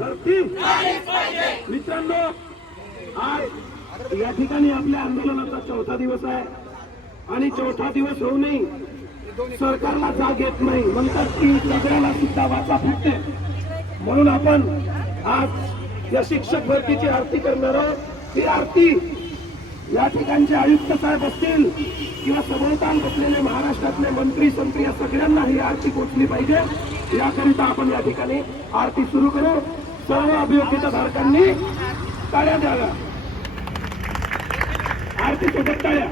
भरती मित्रांनो, आज या ठिकाणी आपल्या आंदोलनाचा चौथा दिवस आहे आणि चौथा दिवस होऊनही सरकारला जाग येत नाही. म्हणतात की सगळ्याला सुद्धा वाचा फुटते. म्हणून आपण आज या शिक्षक भरतीची आरती करणार आहोत. ही आरती या ठिकाणचे आयुक्त साहेब असतील किंवा सभोवताल बसलेले महाराष्ट्रातले मंत्री संत्री या सगळ्यांना ही आरती पोचली पाहिजे. याकरिता आपण या ठिकाणी आरती सुरू करू. सर्व अभियोग्यता धारकांनी टाळ्या द्याव्या. आरती सोबत टाळ्या.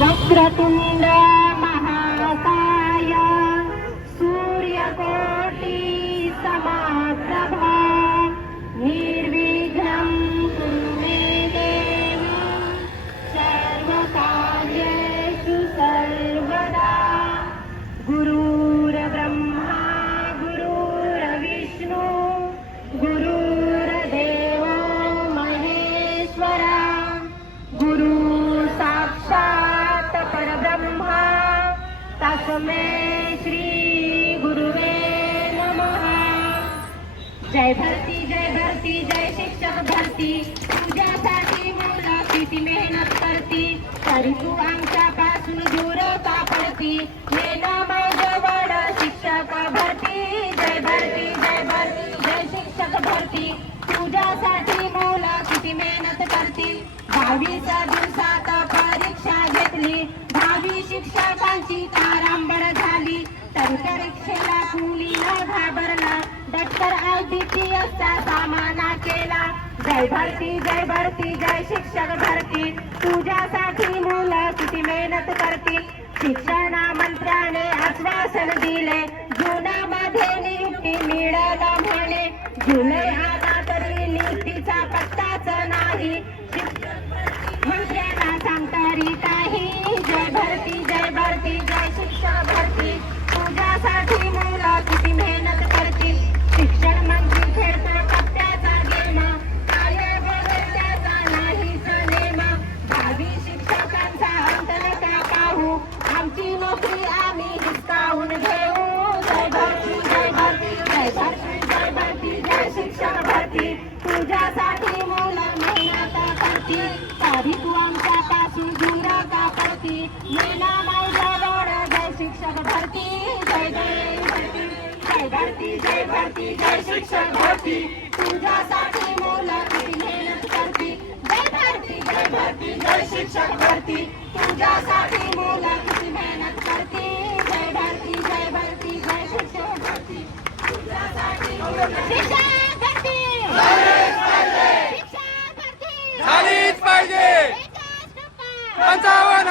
वक्रतुंड महाकाय सूर्यकोटि समप्रभा निर्विघ्नं कुरु मे देव सर्वकार्येषु सर्वदा. गुरुर्ब्रह्मा गुरुर्विष्णु गुरुर्देवो महेश्वरा. गुरु साक्षात् परब्रह्मा तस्मै श्री गुरुवे नमः. जय भरती जय शिक्षक भरती. तुझ्यासाठी मुलं किती मेहनत करती, तरी तू आमच्यापासून दूर का पडती. येणं माझं वड शिक्षक भरती. जय भरती जय शिक्षक भरती. तुझ्यासाठी मुलं किती मेहनत करती. 22 दिवसात परीक्षा घेतली, 22 शिक्षकांची तारांबळ झाली. तर परीक्षेला कुणी न घाबरला, दप्तर आयडीची असा सामना केला. जय भरती जय शिक्षक भरती. तुझ्यासाठी मुलं किती मेहनत करती. शिक्षण मंत्र्याने आश्वासन दिले, जूनमध्ये नियुक्ती मिळेल म्हणे. जुलै आला तरी नियुक्तीचा पत्ताच नाही. मंत्र्यांना सांगता काही. जय भरती जय शिक्षक भरती. तुझ्यासाठी मुलं किती मेहनत करतील. शिक्षण मंत्री खेळतो पत्त्याचा गेम, काय बघेल त्याचा नाहीच नेम. 22 शिक्षकांचा अंत नका पाहू, आमची नोकरी आम्ही हिसकावून घेऊ. जय भरती जय शिक्षक भरती. तुझ्यासाठी मुलं मेहनत करती, तरी तू आमच्यापासून दूर का पडती. मेला माझा रोड जय शिक्षक भरती. जय भरती जय शिक्षक भरती. तुझ्यासाठी मुलं किती मेहनत करती. जय भरती जय शिक्षक भरती. तुझ्यासाठी मुलं किती मेहनत करती. जय भरती जय शिक्षक भरती. तुझ्यासाठी शिक्षक भरती झालीच पाहिजे. 55,000